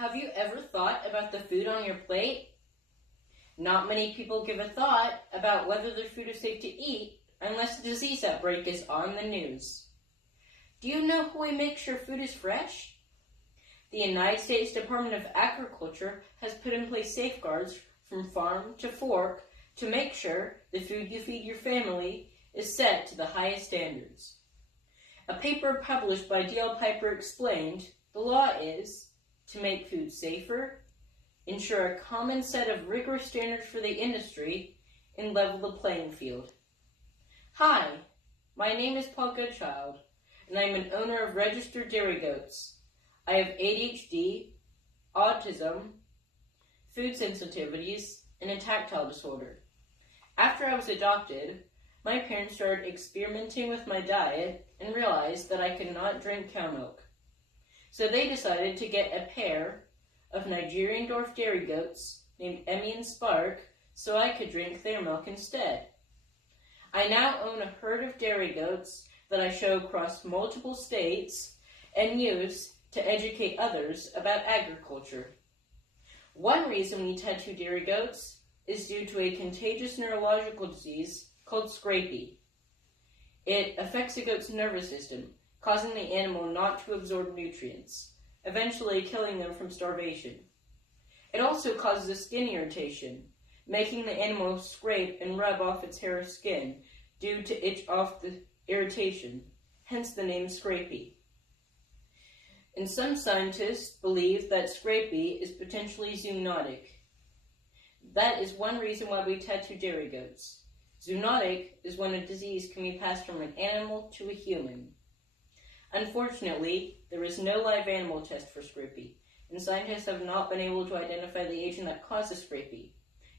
Have you ever thought about the food on your plate? Not many people give a thought about whether their food is safe to eat unless a disease outbreak is on the news. Do you know how we make sure food is fresh? The United States Department of Agriculture has put in place safeguards from farm to fork to make sure the food you feed your family is set to the highest standards. A paper published by D.L. Piper explained the law is to make food safer, ensure a common set of rigorous standards for the industry, and level the playing field. Hi, my name is Paul Goodchild, and I am an owner of registered dairy goats. I have ADHD, autism, food sensitivities, and a tactile disorder. After I was adopted, my parents started experimenting with my diet and realized that I could not drink cow milk. So they decided to get a pair of Nigerian dwarf dairy goats named Emmy and Spark so I could drink their milk instead. I now own a herd of dairy goats that I show across multiple states and use to educate others about agriculture. One reason we tattoo dairy goats is due to a contagious neurological disease called scrapie. It affects the goat's nervous system, causing the animal not to absorb nutrients, eventually killing them from starvation. It also causes a skin irritation, making the animal scrape and rub off its hair or skin due to itch off the irritation, hence the name scrapie. And some scientists believe that scrapie is potentially zoonotic. That is one reason why we tattoo dairy goats. Zoonotic is when a disease can be passed from an animal to a human. Unfortunately, there is no live animal test for scrapie, and scientists have not been able to identify the agent that causes scrapie.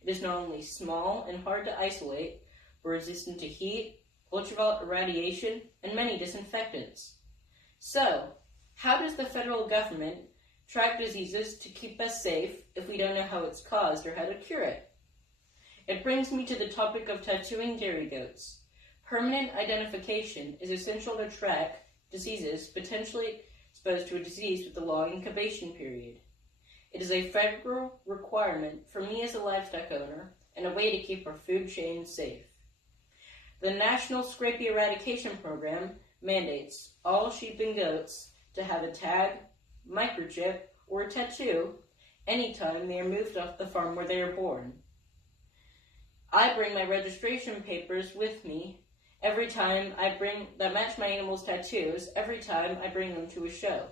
It is not only small and hard to isolate, but resistant to heat, ultraviolet radiation, and many disinfectants. So, how does the federal government track diseases to keep us safe if we don't know how it's caused or how to cure it? It brings me to the topic of tattooing dairy goats. Permanent identification is essential to track diseases potentially exposed to a disease with a long incubation period. It is a federal requirement for me as a livestock owner and a way to keep our food chain safe. The National Scrapie Eradication Program mandates all sheep and goats to have a tag, microchip, or a tattoo anytime they are moved off the farm where they are born. I bring my registration papers with me every time that match my animal's tattoos every time I bring them to a show.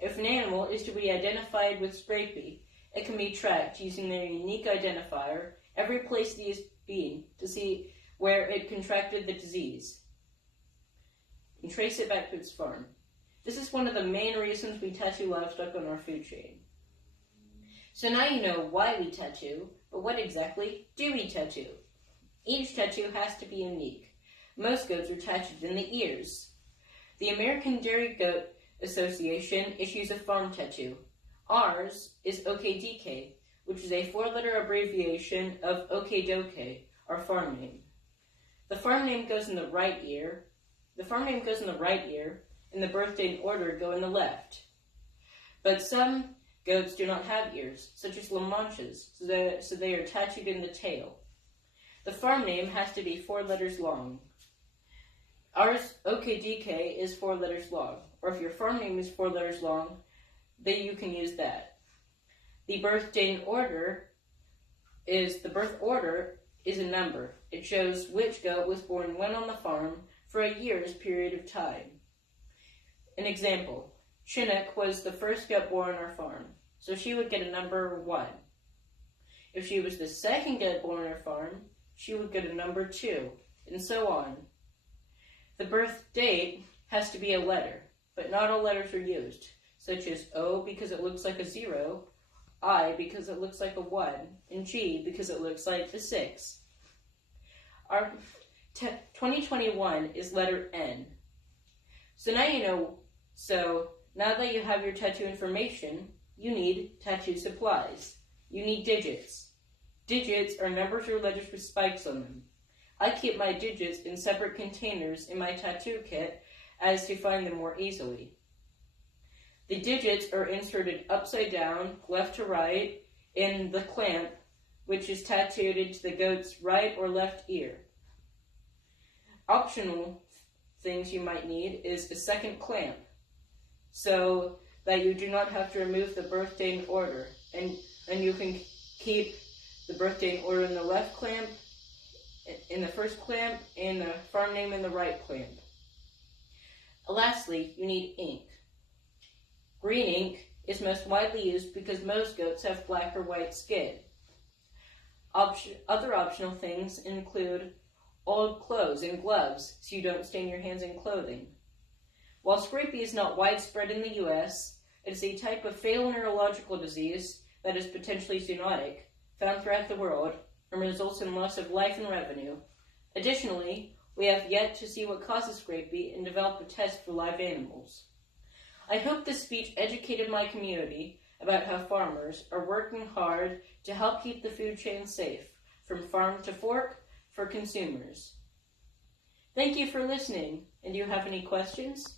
If an animal is to be identified with scrapie, it can be tracked using their unique identifier every place it is been to see where it contracted the disease and trace it back to its farm. This is one of the main reasons we tattoo livestock on our food chain. So now you know why we tattoo, but what exactly do we tattoo? Each tattoo has to be unique. Most goats are tattooed in the ears. The American Dairy Goat Association issues a farm tattoo. Ours is OKDK, which is a 4-letter abbreviation of Okedoke, our farm name. The farm name goes in the right ear. And the birth date and order go in the left. But some goats do not have ears, such as La Manchas, so they are tattooed in the tail. The farm name has to be 4 letters long. Ours, OKDK, is 4 letters long, or if your farm name is 4 letters long, then you can use that. The birth date and order is a number. It shows which goat was born when on the farm for a year's period of time. An example, Chinook was the first goat born on our farm, so she would get a number 1. If she was the second goat born on our farm, she would get a number 2, and so on. The birth date has to be a letter, but not all letters are used, such as O because it looks like a 0, I because it looks like a 1, and G because it looks like a 6. Our 2021 is letter N. So now that you have your tattoo information, you need tattoo supplies. You need digits. Digits are numbers or letters with spikes on them. I keep my digits in separate containers in my tattoo kit as to find them more easily. The digits are inserted upside down, left to right, in the clamp, which is tattooed into the goat's right or left ear. Optional things you might need is a second clamp, so that you do not have to remove the birthday in order, and you can keep the birthday in order in the left clamp, in the first clamp, and the farm name in the right clamp. Lastly, you need ink. Green ink is most widely used because most goats have black or white skin. Other optional things include old clothes and gloves so you don't stain your hands in clothing. While scrapie is not widespread in the U.S., it is a type of fatal neurological disease that is potentially zoonotic, found throughout the world, and results in loss of life and revenue. Additionally, we have yet to see what causes scrapie and develop a test for live animals. I hope this speech educated my community about how farmers are working hard to help keep the food chain safe, from farm to fork, for consumers. Thank you for listening, and do you have any questions?